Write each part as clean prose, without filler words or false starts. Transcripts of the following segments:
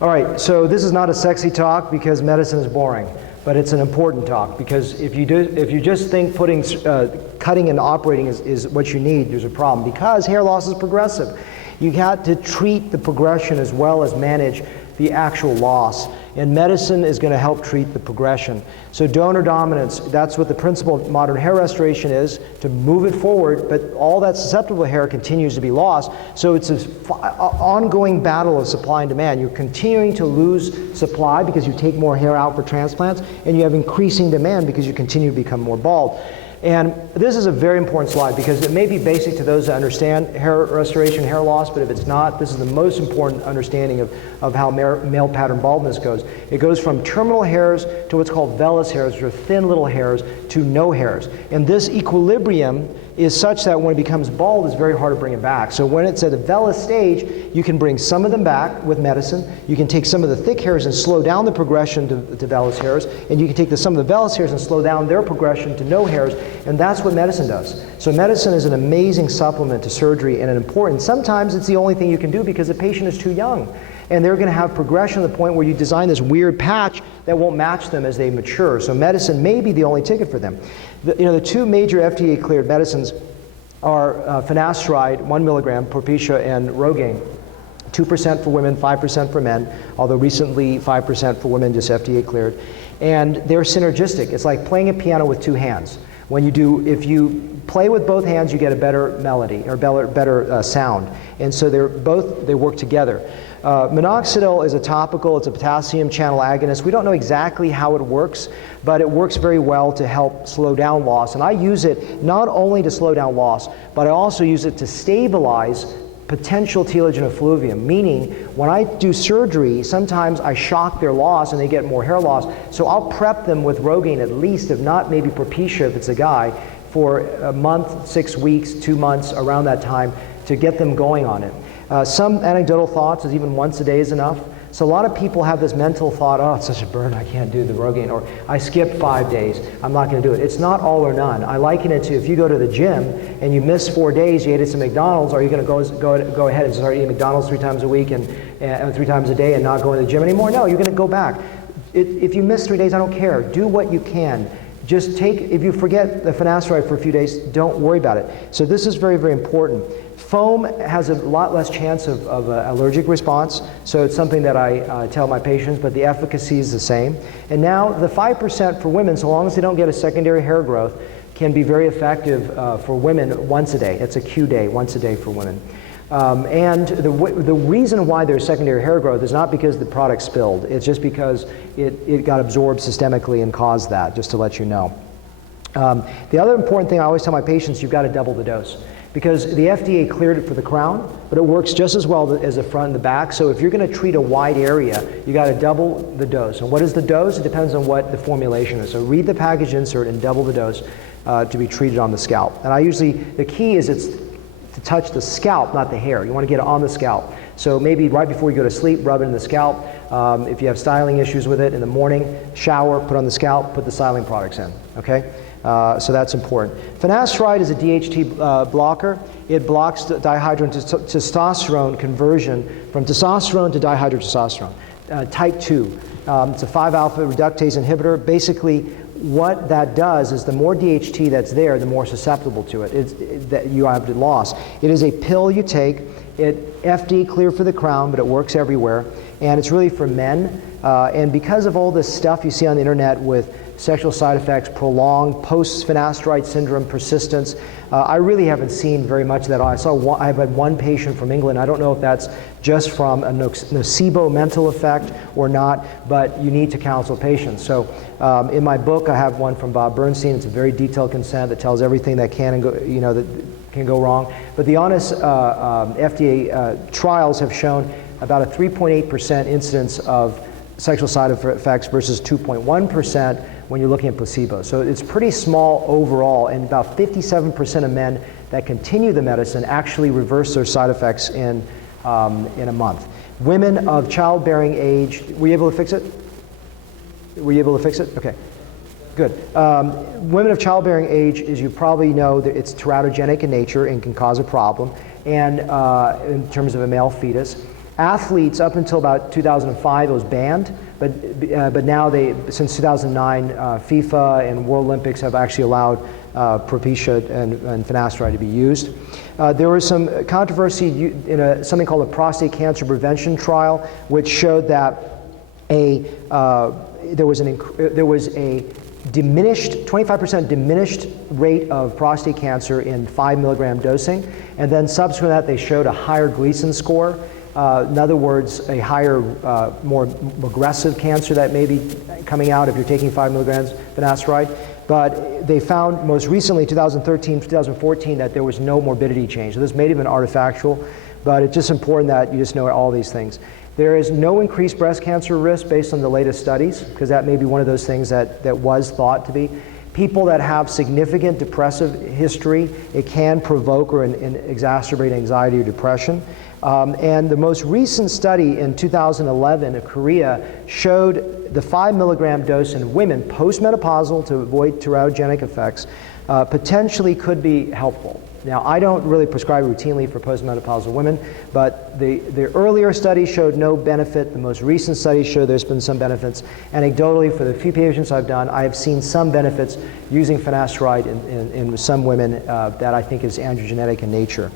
All right, so this is not a sexy talk because medicine is boring, but it's an important talk because if you just think cutting and operating is what you need, there's a problem because hair loss is progressive. You got to treat the progression as well as manage the actual loss. And medicine is going to help treat the progression. So donor dominance, that's what the principle of modern hair restoration is, to move it forward, but all that susceptible hair continues to be lost. So it's an ongoing battle of supply and demand. You're continuing to lose supply because you take more hair out for transplants, and you have increasing demand because you continue to become more bald. And this is a very important slide because it may be basic to those that understand hair restoration, hair loss, but if it's not, this is the most important understanding of how male pattern baldness goes. It goes from terminal hairs to what's called vellus hairs, which are thin little hairs, to no hairs. And this equilibrium is such that when it becomes bald, it's very hard to bring it back. So when it's at a vellus stage, you can bring some of them back with medicine. You can take some of the thick hairs and slow down the progression to vellus hairs, and you can take some of the vellus hairs and slow down their progression to no hairs, and that's what medicine does. So medicine is an amazing supplement to surgery and an important. Sometimes it's the only thing you can do because the patient is too young, and they're going to have progression to the point where you design this weird patch that won't match them as they mature. So medicine may be the only ticket for them. The two major FDA-cleared medicines are finasteride, 1 milligram, Propecia, and Rogaine. 2% for women, 5% for men, although recently 5% for women, just FDA cleared. And they're synergistic. It's like playing a piano with two hands. If you play with both hands, you get a better melody or better sound. And so they work together. Minoxidil is a topical, it's a potassium channel agonist. We don't know exactly how it works, but it works very well to help slow down loss. And I use it not only to slow down loss, but I also use it to stabilize potential telogen effluvium, meaning when I do surgery, sometimes I shock their loss and they get more hair loss. So I'll prep them with Rogaine at least, if not maybe Propecia if it's a guy, for a month, 6 weeks, 2 months, around that time to get them going on it. Some anecdotal thoughts is even once a day is enough. So a lot of people have this mental thought, oh, it's such a burden, I can't do the Rogaine, or I skipped 5 days, I'm not going to do it. It's not all or none. I liken it to if you go to the gym and you miss 4 days, you ate at some McDonald's, are you going to go ahead and start eating McDonald's 3 times a week and 3 times a day and not go to the gym anymore? No, you're going to go back. If you miss 3 days, I don't care. Do what you can. Just if you forget the finasteride for a few days, don't worry about it. So this is very, very important. Foam has a lot less chance of allergic response, so it's something that I tell my patients, but the efficacy is the same. And now the 5% for women, so long as they don't get a secondary hair growth, can be very effective for women once a day. It's a Q day, once a day for women. And the reason why there's secondary hair growth is not because the product spilled, it's just because it got absorbed systemically and caused that, just to let you know. The other important thing I always tell my patients, you've got to double the dose. Because the FDA cleared it for the crown, but it works just as well as the front and the back. So if you're going to treat a wide area, you got to double the dose. And what is the dose? It depends on what the formulation is. So read the package insert and double the dose to be treated on the scalp. And the key is it's to touch the scalp, not the hair. You want to get it on the scalp. So maybe right before you go to sleep, rub it in the scalp. If you have styling issues with it in the morning, shower, put on the scalp, put the styling products in, okay? So that's important. Finasteride is a DHT blocker. It blocks the dihydrotestosterone conversion from testosterone to dihydrotestosterone. Type 2. It's a 5-alpha reductase inhibitor. Basically, what that does is the more DHT that's there, the more susceptible to it. That you have loss. It is a pill you take. It FDA cleared for the crown, but it works everywhere. And it's really for men. And because of all this stuff you see on the internet with sexual side effects, prolonged post-finasteride syndrome persistence, I really haven't seen very much of that. I've had one patient from England. I don't know if that's just from a nocebo mental effect or not, but you need to counsel patients. So in my book, I have one from Bob Bernstein. It's a very detailed consent that tells everything that can go wrong. But the honest FDA trials have shown about a 3.8% incidence of sexual side effects versus 2.1% when you're looking at placebo. So it's pretty small overall, and about 57% of men that continue the medicine actually reverse their side effects in a month. Women of childbearing age, were you able to fix it? Were you able to fix it? Okay, good. Women of childbearing age, as you probably know, that it's teratogenic in nature and can cause a problem, and in terms of a male fetus. Athletes, up until about 2005, it was banned, but now since 2009, FIFA and World Olympics have actually allowed Propecia and finasteride to be used. There was some controversy in something called a prostate cancer prevention trial, which showed that there was a diminished, 25% diminished rate of prostate cancer in 5 milligram dosing, and then subsequent to that they showed a higher Gleason score. In other words, a higher, more aggressive cancer that may be coming out if you're taking 5 milligrams finasteride. But they found most recently, 2013, 2014, that there was no morbidity change. So this may have been artifactual, but it's just important that you just know all these things. There is no increased breast cancer risk based on the latest studies, because that may be one of those things that was thought to be. People that have significant depressive history, it can provoke or exacerbate anxiety or depression. And the most recent study in 2011 in Korea showed the 5 milligram dose in women postmenopausal to avoid teratogenic effects potentially could be helpful. Now, I don't really prescribe routinely for postmenopausal women, but the earlier studies showed no benefit. The most recent studies show there's been some benefits. Anecdotally, for the few patients I've done, I have seen some benefits using finasteride in some women that I think is androgenetic in nature.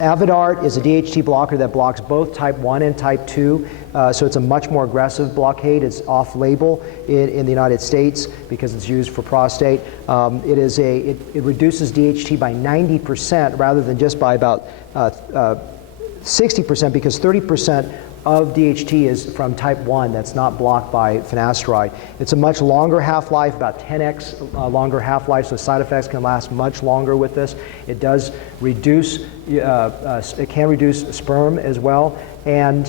Avodart is a DHT blocker that blocks both type 1 and type 2, so it's a much more aggressive blockade. It's off-label in the United States because it's used for prostate. It reduces DHT by 90% rather than just by about 60%, because 30% of DHT is from type 1 that's not blocked by finasteride. It's a much longer half-life, about 10x longer half-life, so side effects can last much longer with this. It does reduce, it can reduce sperm as well, and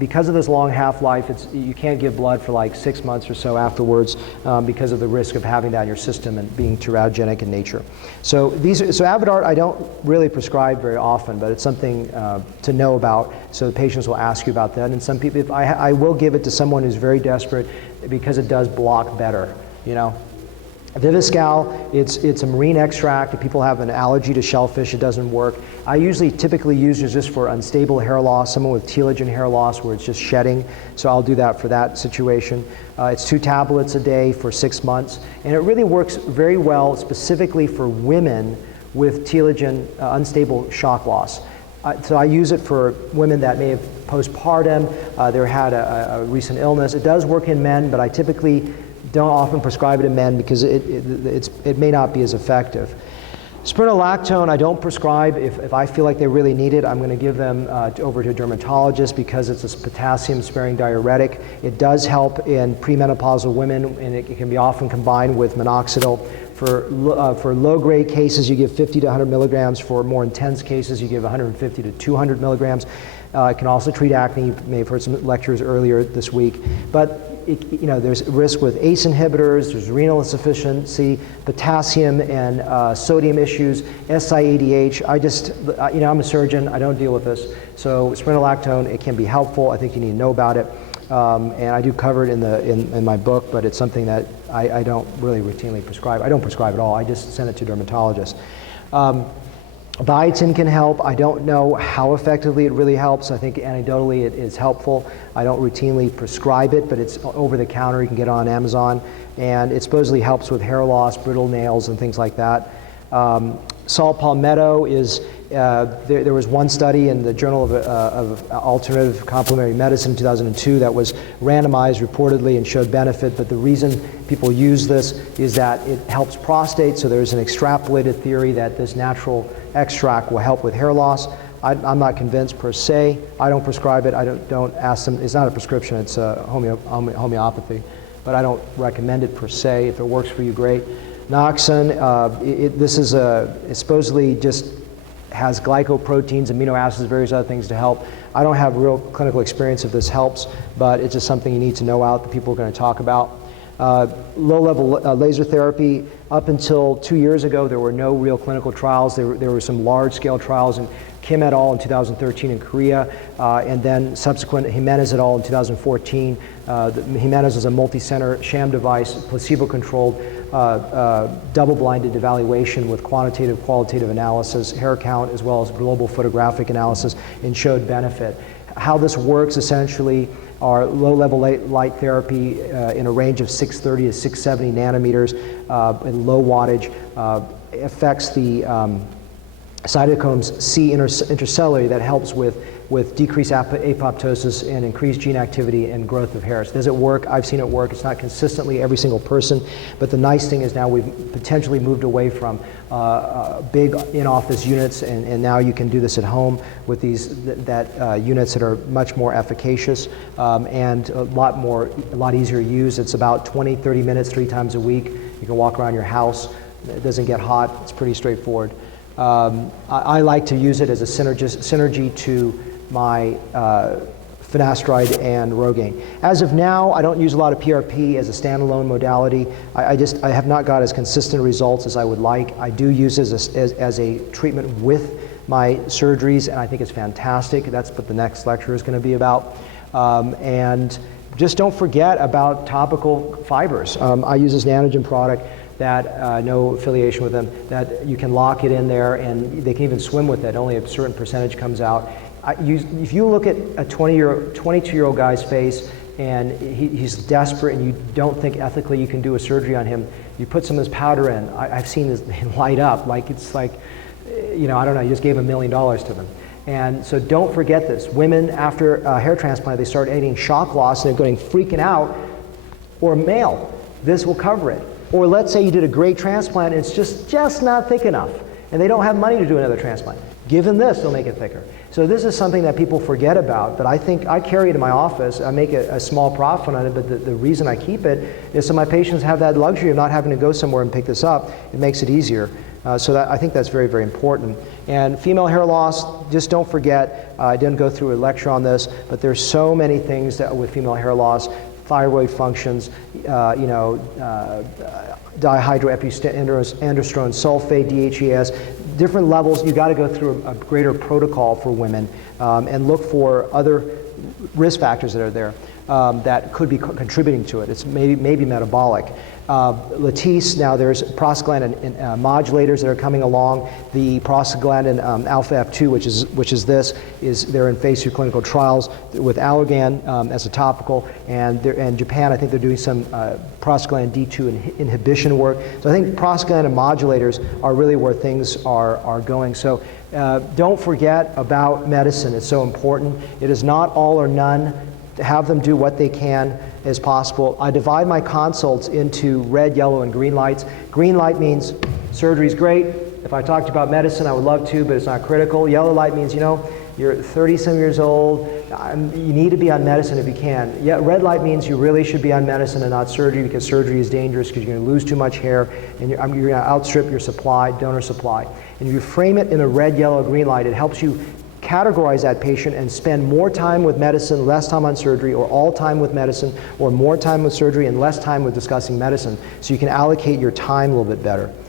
because of this long half-life, you can't give blood for like 6 months or so afterwards because of the risk of having that in your system and being teratogenic in nature. So Avodart I don't really prescribe very often, but it's something to know about, so the patients will ask you about that. And some people, I will give it to someone who's very desperate because it does block better, you know. Viviscal, it's a marine extract. If people have an allergy to shellfish, it doesn't work. I typically use it just for unstable hair loss, someone with telogen hair loss where it's just shedding, so I'll do that for that situation. It's 2 tablets a day for 6 months, and it really works very well specifically for women with telogen unstable shock loss. So I use it for women that may have postpartum, they had a recent illness. It does work in men, but I typically don't often prescribe it in men because it may not be as effective. Spironolactone I don't prescribe. If I feel like they really need it, I'm going to give them over to a dermatologist because it's a potassium-sparing diuretic. It does help in premenopausal women, and it can be often combined with minoxidil. For low-grade cases, you give 50 to 100 milligrams. For more intense cases, you give 150 to 200 milligrams. It can also treat acne. You may have heard some lectures earlier this week. But there's risk with ACE inhibitors, there's renal insufficiency, potassium and sodium issues, SIADH. I'm a surgeon, I don't deal with this. So spironolactone, it can be helpful. I think you need to know about it. And I do cover it in my book, but it's something that I don't really routinely prescribe. I don't prescribe at all, I just send it to dermatologists. Biotin can help. I don't know how effectively it really helps. I think anecdotally it is helpful. I don't routinely prescribe it, but it's over the counter. You can get it on Amazon. And it supposedly helps with hair loss, brittle nails, and things like that. Saw palmetto is, there was one study in the Journal of Alternative Complementary Medicine in 2002 that was randomized reportedly and showed benefit, but the reason people use this is that it helps prostate, so there's an extrapolated theory that this natural extract will help with hair loss. I'm not convinced per se. I don't prescribe it. I don't ask them. It's not a prescription, it's a homeopathy, but I don't recommend it per se. If it works for you, great. Noxin, it supposedly just has glycoproteins, amino acids, various other things to help. I don't have real clinical experience if this helps, but it's just something you need to know out that people are going to talk about. Low-level laser therapy, up until 2 years ago, there were no real clinical trials. There were some large-scale trials in Kim et al. In 2013 in Korea, and then subsequent Jimenez et al. In 2014. Jimenez was a multi-center sham device, placebo-controlled, double-blinded evaluation with quantitative, qualitative analysis, hair count, as well as global photographic analysis, and showed benefit. How this works essentially are low-level light therapy in a range of 630 to 670 nanometers in low wattage, affects the cytochromes C intercellularly that helps with decreased apoptosis and increased gene activity and growth of hairs. Does it work? I've seen it work. It's not consistently every single person, but the nice thing is now we've potentially moved away from big in-office units, and now you can do this at home with these units that are much more efficacious and a lot easier to use. It's about 20, 30 minutes 3 times a week. You can walk around your house. It doesn't get hot. It's pretty straightforward. I like to use it as a synergy to my finasteride and Rogaine. As of now, I don't use a lot of PRP as a standalone modality. I have not got as consistent results as I would like. I do use it as a treatment with my surgeries, and I think it's fantastic. That's what the next lecture is going to be about. And just don't forget about topical fibers. I use this Nanogen product that no affiliation with them, that you can lock it in there and they can even swim with it. Only a certain percentage comes out. If you look at a 22-year-old guy's face and he's desperate and you don't think ethically you can do a surgery on him, you put some of this powder in. I've seen this light up like it's like, you know, I don't know, you just gave $1 million to them. And so don't forget this. Women after hair transplant, they start getting shock loss and they're freaking out, or male, this will cover it. Or let's say you did a great transplant and it's just not thick enough and they don't have money to do another transplant. Give them this, they'll make it thicker. So this is something that people forget about, but I think I carry it in my office. I make a small profit on it, but the reason I keep it is so my patients have that luxury of not having to go somewhere and pick this up. It makes it easier. So I think that's very, very important. And female hair loss, just don't forget, I didn't go through a lecture on this, but there's so many things that with female hair loss, thyroid functions, dihydroepiandrosterone sulfate, DHEAS, different levels. You got to go through a greater protocol for women and look for other risk factors that are there that could be contributing to it. It's maybe metabolic. Latisse, now there's prostaglandin modulators that are coming along. The prostaglandin alpha F2, which is they're in phase 2 clinical trials with Allergan as a topical, and in Japan I think they're doing some prostaglandin D2 inhibition work. So I think prostaglandin modulators are really where things are going. So don't forget about medicine. It's so important. It is not all or none. Have them do what they can as possible. I divide my consults into red, yellow, and green lights. Green light means surgery's great. If I talked about medicine, I would love to, but it's not critical. Yellow light means, you know, you're 30-some years old. You need to be on medicine if you can. Yeah, red light means you really should be on medicine and not surgery, because surgery is dangerous because you're going to lose too much hair and you're going to outstrip your supply, donor supply. And if you frame it in a red, yellow, green light, it helps you categorize that patient and spend more time with medicine, less time on surgery, or all time with medicine, or more time with surgery and less time with discussing medicine, so you can allocate your time a little bit better.